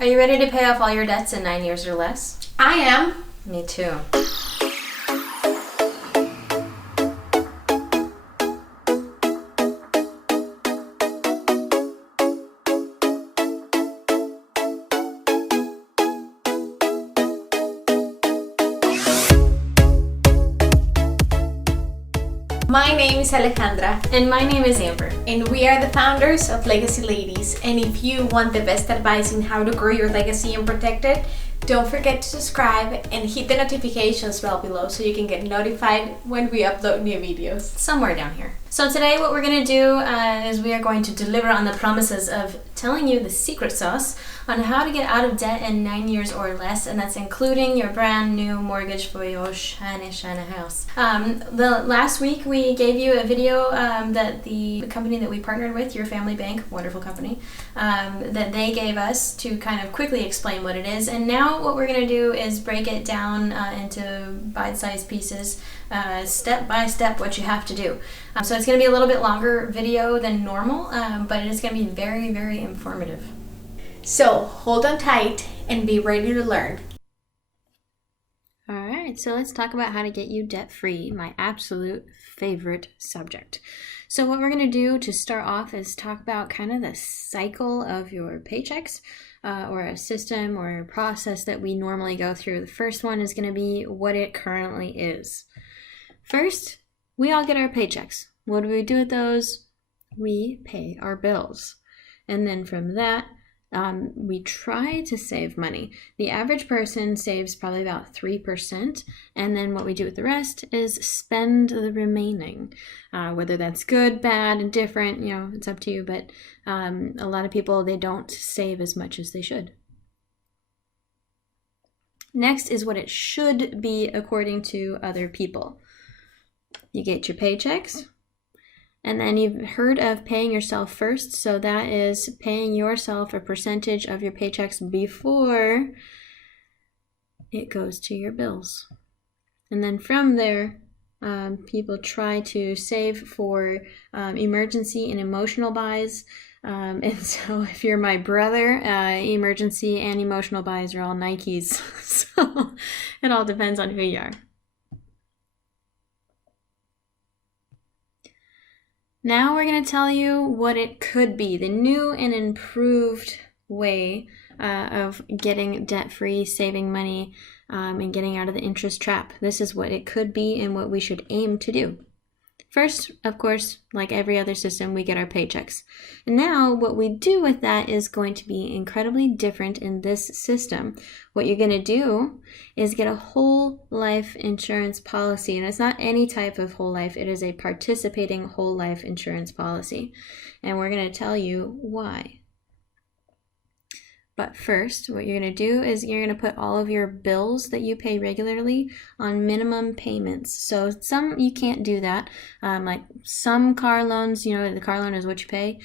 Are you ready to pay off all your debts in 9 years or less? I am. Me too. My name is Alejandra. And my name is Amber. And we are the founders of Legacy Ladies. And if you want the best advice in how to grow your legacy and protect it, don't forget to subscribe and hit the notifications bell below so you can get notified when we upload new videos. Somewhere down here. So today what we're going to do is we are going to deliver on the promises of telling you the secret sauce on how to get out of debt in 9 years or less, and that's including your brand new mortgage for your shiny house. The last week we gave you a video that the company that we partnered with, Your Family Bank, wonderful company, that they gave us to kind of quickly explain what it is. And now what we're going to do is break it down into bite-sized pieces, step by step what you have to do. So it's going to be a little bit longer video than normal, but it is going to be very, very informative. So hold on tight and be ready to learn. All right, so let's talk about how to get you debt-free, my absolute favorite subject. So what we're going to do to start off is talk about kind of the cycle of your paychecks, or a system or a process that we normally go through. The first one is going to be what it currently is. First, we all get our paychecks. What do we do with those? We pay our bills. And then from that, we try to save money. The average person saves probably about 3%, and then what we do with the rest is spend the remaining. Whether that's good, bad, indifferent, it's up to you, but a lot of people, they don't save as much as they should. Next is what it should be according to other people. You get your paychecks. And then you've heard of paying yourself first. So that is paying yourself a percentage of your paychecks before it goes to your bills. And then from there, people try to save for emergency and emotional buys. And so if you're my brother, emergency and emotional buys are all Nikes. So it all depends on who you are. Now we're going to tell you what it could be, the new and improved way of getting debt-free, saving money, and getting out of the interest trap. This is what it could be and what we should aim to do. First, of course, like every other system, we get our paychecks. And now what we do with that is going to be incredibly different in this system. What you're going to do is get a whole life insurance policy. And it's not any type of whole life. It is a participating whole life insurance policy. And we're going to tell you why. But first, what you're going to do is you're going to put all of your bills that you pay regularly on minimum payments. So some, you can't do that. Like some car loans, the car loan is what you pay.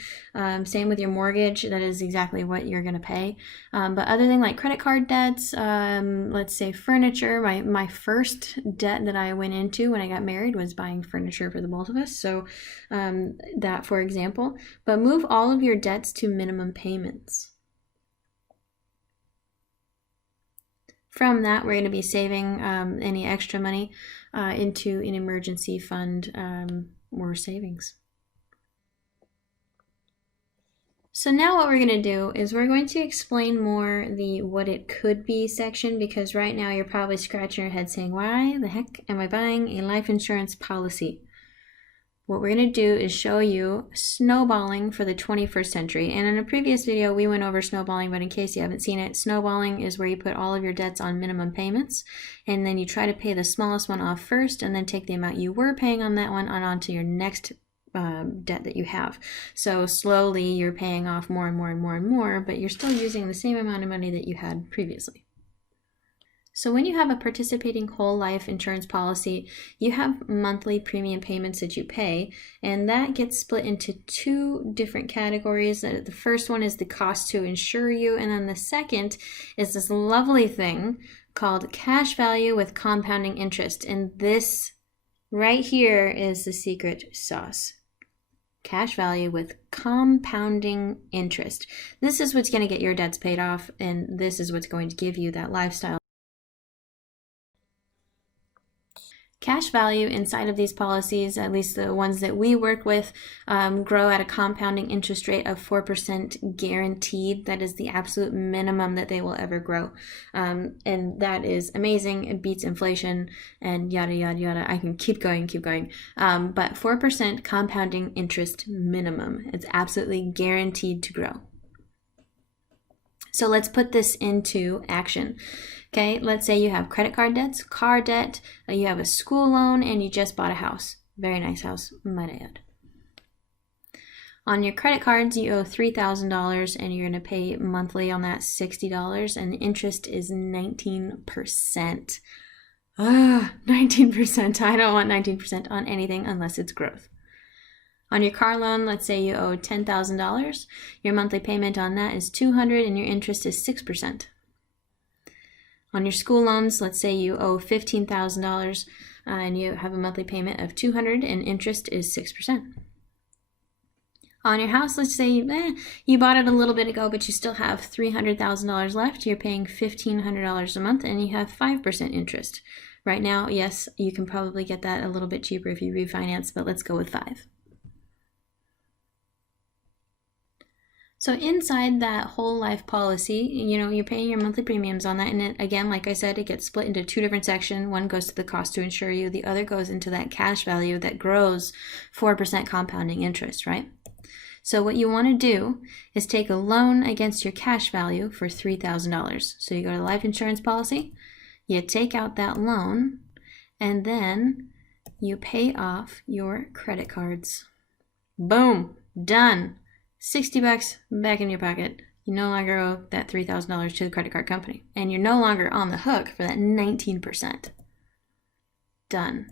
Same with your mortgage, that is exactly what you're going to pay. But other than like credit card debts, let's say furniture, my first debt that I went into when I got married was buying furniture for the both of us. So that, for example. But move all of your debts to minimum payments. From that, we're going to be saving any extra money into an emergency fund or savings. So now what we're going to do is we're going to explain more the what it could be section, because right now you're probably scratching your head saying, why the heck am I buying a life insurance policy? What we're going to do is show you snowballing for the 21st century. And in a previous video, we went over snowballing, but in case you haven't seen it, snowballing is where you put all of your debts on minimum payments, and then you try to pay the smallest one off first, and then take the amount you were paying on that one on to your next debt that you have. So slowly you're paying off more and more and more and more, but you're still using the same amount of money that you had previously. So when you have a participating whole life insurance policy, you have monthly premium payments that you pay, and that gets split into two different categories. The first one is the cost to insure you, and then the second is this lovely thing called cash value with compounding interest. And this right here is the secret sauce. cash value with compounding interest. This is what's going to get your debts paid off, and this is what's going to give you that lifestyle. Cash value inside of these policies, at least the ones that we work with, grow at a compounding interest rate of 4% guaranteed. That is the absolute minimum that they will ever grow. And that is amazing. It beats inflation and yada, yada, yada. I can keep going. But 4% compounding interest minimum. It's absolutely guaranteed to grow. So let's put this into action. Okay, let's say you have credit card debts, car debt, you have a school loan, and you just bought a house. Very nice house, might I add. On your credit cards, you owe $3,000, and you're going to pay monthly on that $60, and the interest is 19%. 19%. I don't want 19% on anything unless it's growth. On your car loan, let's say you owe $10,000. Your monthly payment on that is $200, and your interest is 6%. On your school loans, let's say you owe $15,000 and you have a monthly payment of $200 and interest is 6%. On your house, let's say you bought it a little bit ago, but you still have $300,000 left. You're paying $1,500 a month and you have 5% interest. Right now, yes, you can probably get that a little bit cheaper if you refinance, but let's go with 5. So inside that whole life policy, you're paying your monthly premiums on that. And it, again, like I said, it gets split into 2 different sections. One goes to the cost to insure you. The other goes into that cash value that grows 4% compounding interest, right? So what you want to do is take a loan against your cash value for $3,000. So you go to the life insurance policy, you take out that loan, and then you pay off your credit cards. Boom, done. $60 back in your pocket. You no longer owe that $3,000 to the credit card company. And you're no longer on the hook for that 19%. Done.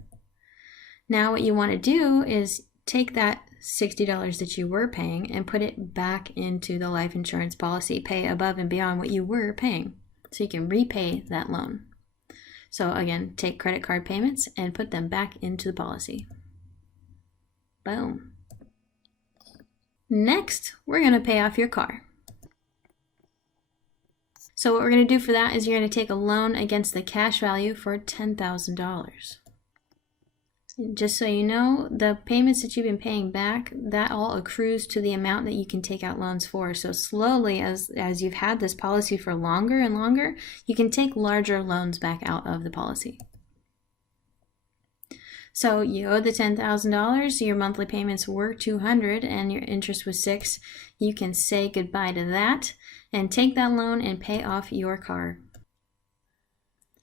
Now what you want to do is take that $60 that you were paying and put it back into the life insurance policy. Pay above and beyond what you were paying so you can repay that loan. So again, take credit card payments and put them back into the policy. Boom. Next, we're going to pay off your car. So what we're going to do for that is you're going to take a loan against the cash value for $10,000. Just so you know, the payments that you've been paying back, that all accrues to the amount that you can take out loans for. So slowly, as you've had this policy for longer and longer, you can take larger loans back out of the policy. So you owe the $10,000, your monthly payments were $200 and your interest was $6. You can say goodbye to that and take that loan and pay off your car.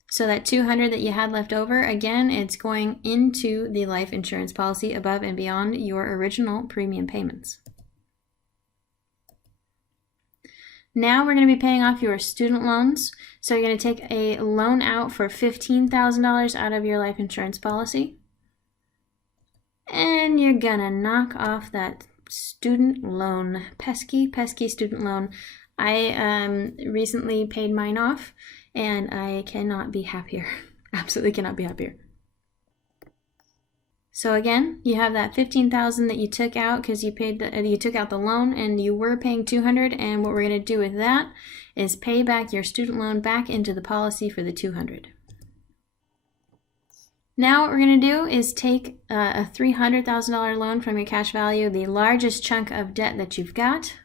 So that $200 that you had left over, again, it's going into the life insurance policy above and beyond your original premium payments. Now we're going to be paying off your student loans. So you're going to take a loan out for $15,000 out of your life insurance policy. And you're gonna knock off that student loan, pesky student loan. I recently paid mine off and I cannot be happier. Absolutely cannot be happier. So again, you have that $15,000 that you took out because you took out the loan and you were paying $200, and what we're gonna do with that is pay back your student loan back into the policy for the $200. Now what we're going to do is take a $300,000 loan from your cash value, the largest chunk of debt that you've got.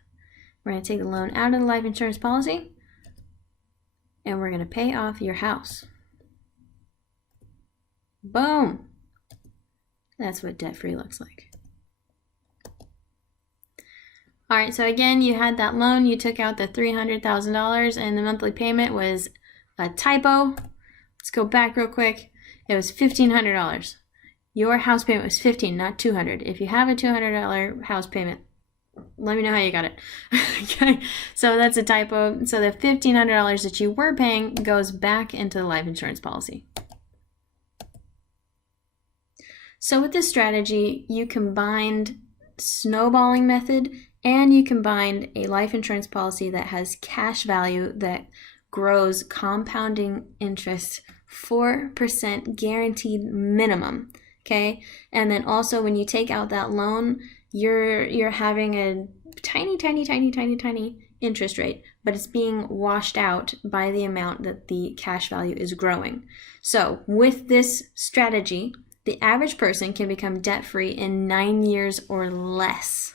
We're going to take the loan out of the life insurance policy, and we're going to pay off your house. Boom! That's what debt-free looks like. All right, so again, you had that loan, you took out the $300,000, and the monthly payment was a typo. Let's go back real quick. It was $1,500. Your house payment was $1,500, not $200. If you have a $200 house payment, let me know how you got it. Okay, so that's a typo. So the $1,500 that you were paying goes back into the life insurance policy. So with this strategy, you combined snowballing method and you combined a life insurance policy that has cash value that grows compounding interest 4% guaranteed minimum, okay? And then also when you take out that loan, you're having a tiny interest rate, but it's being washed out by the amount that the cash value is growing. So with this strategy, the average person can become debt-free in 9 years or less.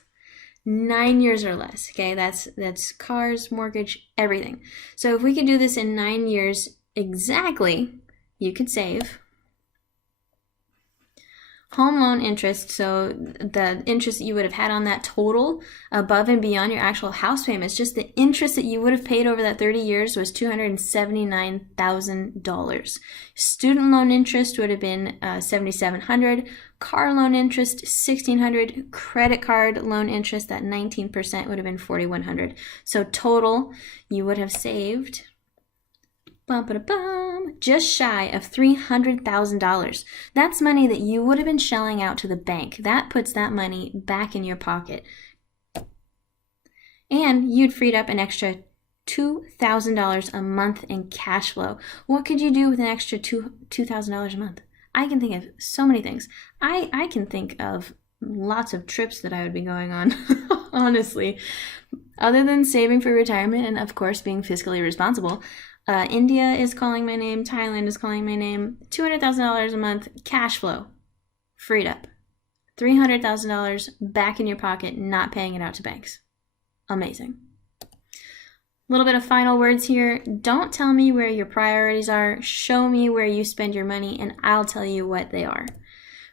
9 years or less, okay? That's cars, mortgage, everything. So if we could do this in 9 years exactly, you could save home loan interest, so the interest that you would have had on that total above and beyond your actual house payments, just the interest that you would have paid over that 30 years was $279,000. Student loan interest would have been $7,700. Car loan interest, $1,600. Credit card loan interest, that 19% would have been $4,100. So total, you would have saved just shy of $300,000. That's money that you would have been shelling out to the bank. That puts that money back in your pocket. And you'd freed up an extra $2,000 a month in cash flow. What could you do with an extra $2,000 a month? I can think of so many things. I can think of lots of trips that I would be going on, honestly. Other than saving for retirement and, of course, being fiscally responsible, India is calling my name. Thailand is calling my name. $200,000 a month cash flow, freed up. $300,000 back in your pocket, not paying it out to banks. Amazing. A little bit of final words here. Don't tell me where your priorities are. Show me where you spend your money, and I'll tell you what they are.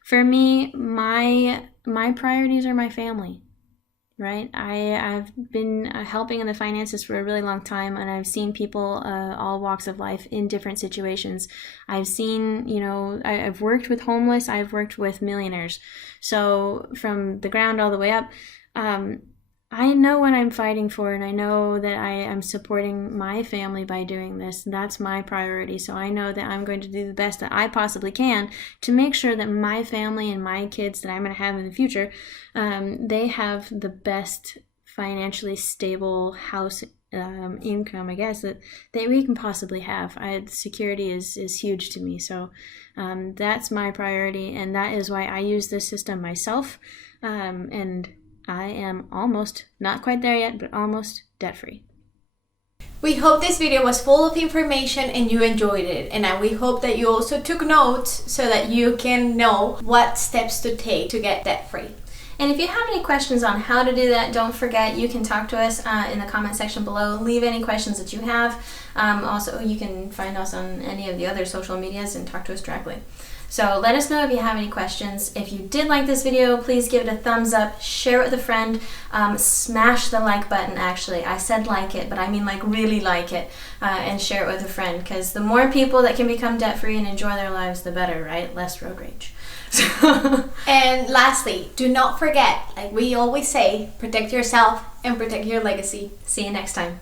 For me, my priorities are my family. Right? I've been helping in the finances for a really long time, and I've seen people all walks of life in different situations. I've seen, I've worked with homeless, I've worked with millionaires. So from the ground all the way up, I know what I'm fighting for, and I know that I am supporting my family by doing this. That's my priority. So I know that I'm going to do the best that I possibly can to make sure that my family and my kids that I'm going to have in the future, they have the best financially stable house income, I guess, that we can possibly have. Security is huge to me. So that's my priority, and that is why I use this system myself. And I am almost, not quite there yet, but almost debt-free. We hope this video was full of information and you enjoyed it. And we hope that you also took notes so that you can know what steps to take to get debt-free. And if you have any questions on how to do that, don't forget you can talk to us in the comment section below. Leave any questions that you have. Also, you can find us on any of the other social medias and talk to us directly. So let us know if you have any questions. If you did like this video, please give it a thumbs up, share it with a friend, smash the like button. Actually, I said like it, but I mean like really like it, and share it with a friend, because the more people that can become debt-free and enjoy their lives, the better, right? Less road rage. And lastly, do not forget, like we always say, protect yourself and protect your legacy. See you next time.